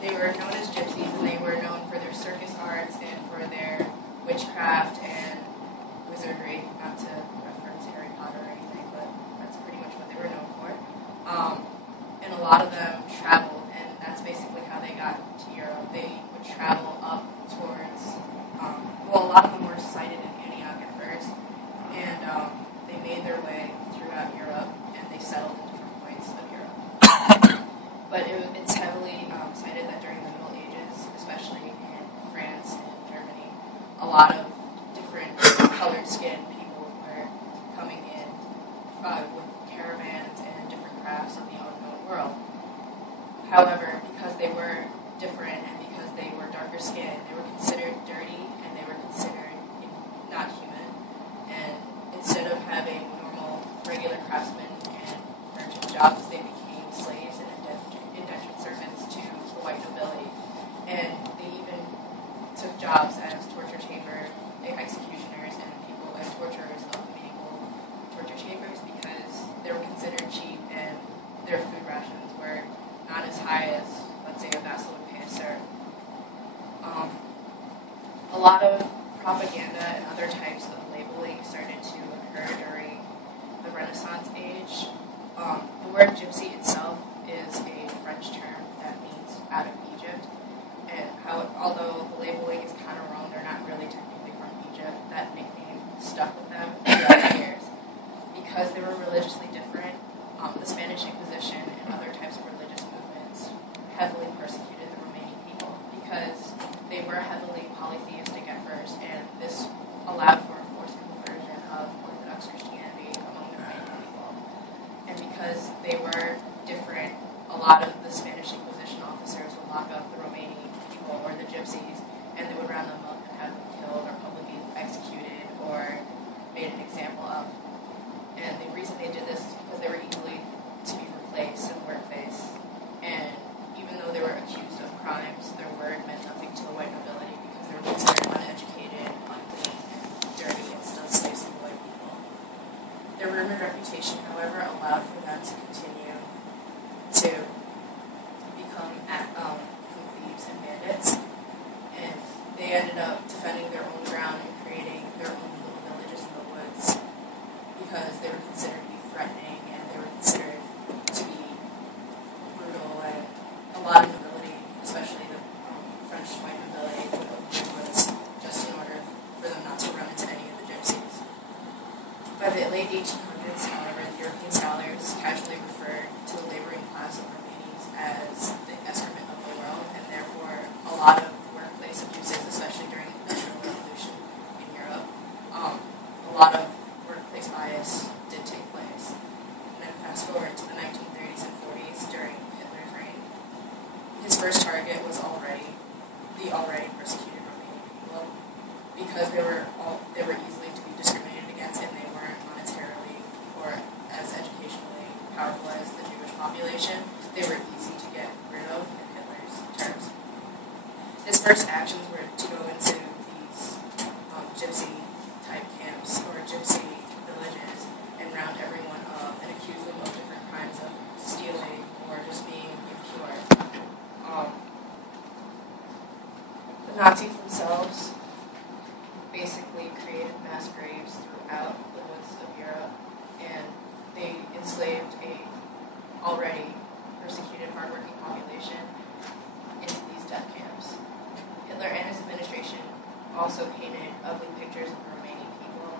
they were known as gypsies, and they were known for their circus arts and for their witchcraft and wizardry, not to reference Harry Potter or anything, but that's pretty much what they were known for. And a lot of them traveled, and that's basically how they got to Europe. They would travel up towards, a lot of them were sighted in Antioch at first, and they made their way throughout Europe, and they settled in different points of Europe. But it's heavily cited that during the Middle Ages, especially in France and Germany, a lot of different colored skinned people were coming in with caravans and different crafts of the unknown world. However, because they were different and because they were darker skinned, they were considered dirty and they were considered not human. And instead of having normal, regular craftsmen and merchant jobs, they became slaves and indentured servants to the white nobility. And they even took jobs as torture chamber executioners and people as torturers of medieval torture chambers because they were considered cheap and their food rations were not as high as, let's say, a vassal would pay a serf. A lot of propaganda and other types of labeling started to occur during the Renaissance age. The word gypsy itself is a French term that means out of Egypt, and although the labeling is kind of wrong, they're not really technically from Egypt, that nickname stuck with them throughout the years. Because they were religiously different, the Spanish Inquisition and other types of religious movements heavily persecuted the Romanian people because they were heavily polytheistic at first, and this allowed for a forced conversion of Orthodox Christianity among the Romanian people. And because they were different, a lot of the Spanish Inquisition officers would lock up the Romanian people or the gypsies, and they would round them up and have them killed or publicly executed or made an example of. And the reason they did this is because they were easily to be replaced in the workplace. And even though they were accused of crimes, their word meant nothing to the white nobility because they were considered uneducated, unclean, and dirty, and still slaves to the white people. Their rumored reputation, however, allowed for them to continue to become thieves and bandits. And they ended up defending their own ground and creating their own little villages in the woods because they were considered to be threatening and they were considered to be brutal, and a lot of nobility, especially the French white nobility, would open the woods just in order for them not to run into any of the gypsies. By the late 1800s, however, the European scholars casually referred to the laboring class of Romanians as the excrement of the world, and therefore a lot of workplace abuses, especially during the Industrial Revolution in Europe, a lot of workplace bias did take place. And then fast forward to the 1930s and 40s during Hitler's reign. His first target was the already persecuted Romanian people because they were easily to be discriminated against, and they weren't monetarily or as educationally powerful as the Jewish population. They were easy to get rid of in Hitler's terms. His first actions were to go into these gypsy type camps or gypsy villages and round everyone up and accuse them of different crimes of stealing or just being impure. The Nazis themselves basically created mass graves throughout the woods of Europe, and they enslaved a already persecuted, hardworking population into these death camps. Hitler and his administration also painted ugly pictures of the Romanian people.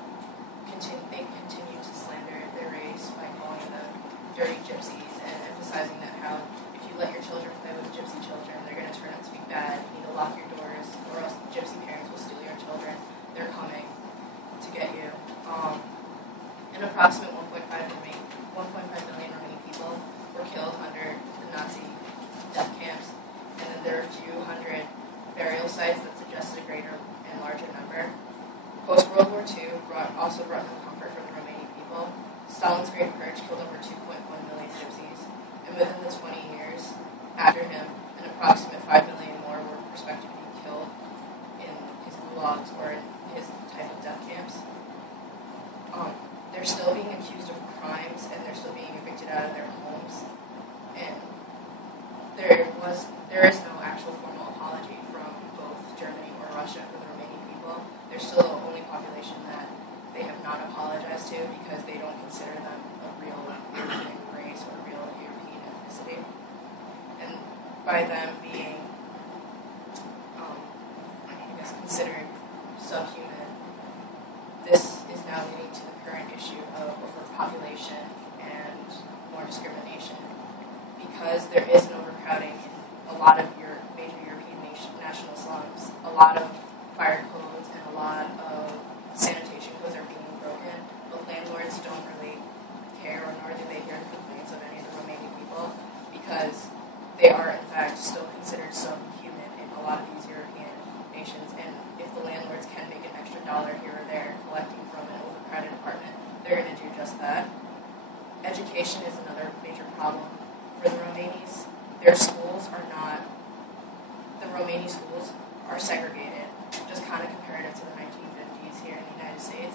They continued to slander their race by calling them dirty gypsies and emphasizing that how if you let your children play with gypsy children, they're going to turn out to be bad. You need to lock your doors or else the gypsy parents will steal your children. They're coming to get you. An approximate 1.5 million Romanian people were killed under the Nazi death camps, and then there are a few hundred burial sites that suggested a greater and larger number. Post-World War II also brought no comfort for the Romanian people. Stalin's Great Purge killed over 2.1 million gypsies, and within the 20 years after him, an approximate 5 million more were expected to be killed in his gulags or in his type of death camps. They're still being accused of crimes, and they're still being evicted out of their homes, and they're there is no actual formal apology from both Germany or Russia for the Romanian people. They're still the only population that they have not apologized to because they don't consider them a real European race or a real European ethnicity. And by them being, considered subhuman, this is now leading to the current issue of overpopulation and more discrimination. Because there is an overcrowding in a lot of your major European national slums, a lot of fire codes and a lot of sanitation codes are being broken, but landlords don't really care, or nor do they hear the complaints of any of the Romanian people, because they are in fact still considered subhuman in a lot of these European nations, and if the landlords can make an extra dollar here or there collecting from an overcrowded apartment, they're going to do just that. Education is another major problem for the Romanis. Their schools are not, the Romani schools are segregated, just kind of comparative to the 1950s here in the United States,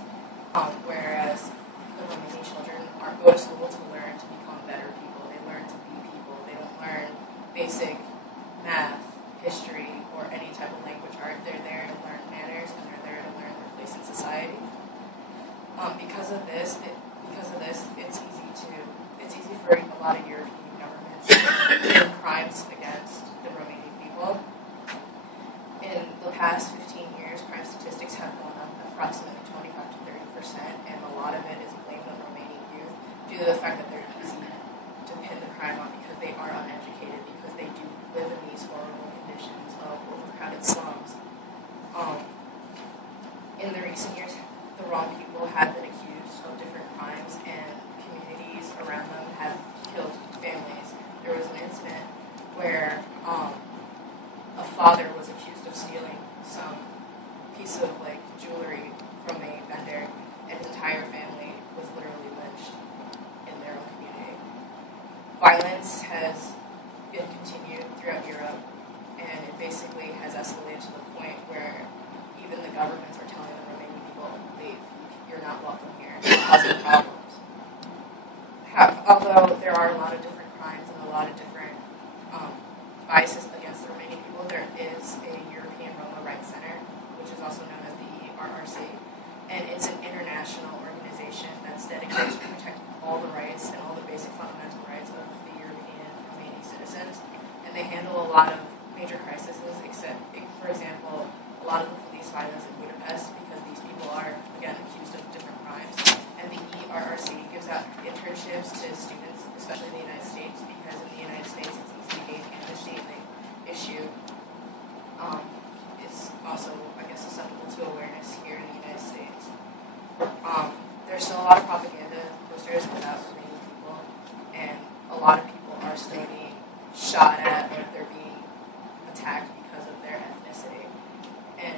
whereas the Romani children go to school to learn to become better people. They learn to be people. They don't learn basic math, history, or any type of language art. They're there to learn manners, and they're there to learn their place in society. Because of this, it's easy for a lot of European governments to commit crimes against the Romanian people. In the past 15 years, crime statistics have gone up approximately 25 to 30%, and a lot of it is blamed on Romanian youth due to the fact that they're easy to pin the crime on because they are uneducated, because they do live in these horrible conditions of overcrowded slums. In the recent years, the wrong people have been accused of different crimes, and communities around them have killed families. There was an incident where a father was accused of stealing some piece of jewelry from a vendor, and his entire family was literally lynched in their own community. Violence has been continued throughout Europe, and it basically has escalated to the point where even the governments are telling the Romanian people, leave, you're not welcome here, you're causing problems. Although there are a lot of different crimes and a lot of different biases against the Romanian people, there is a European Roma Rights Center, which is also known as the ERRC, and it's an international organization that's dedicated to protect all the rights and all the basic fundamental rights of the European Romanian citizens, and they handle a lot of major crises, except, for example, a lot of the police violence in Budapest, because these people are, again, accused of different crimes. And the ERRC gives out internships to students, especially in the United States, because in the United States it's easy to gain amnesty, and the issue is also, susceptible to awareness here in the United States. There's still a lot of propaganda posters about Romanian people, and a lot of people are still being shot at, or they're being attacked because of their ethnicity. And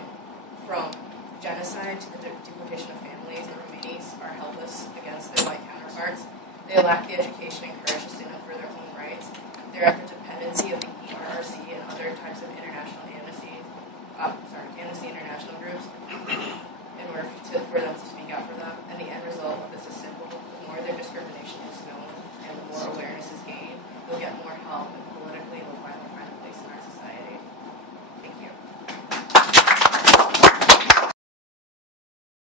from genocide to the deportation of families, the Romanis are helpless against their white counterparts. They lack the education and courage to stand up for their own rights. They're at the dependency of the ERRC and other types of Amnesty International groups in order for them to speak out for them. And the end result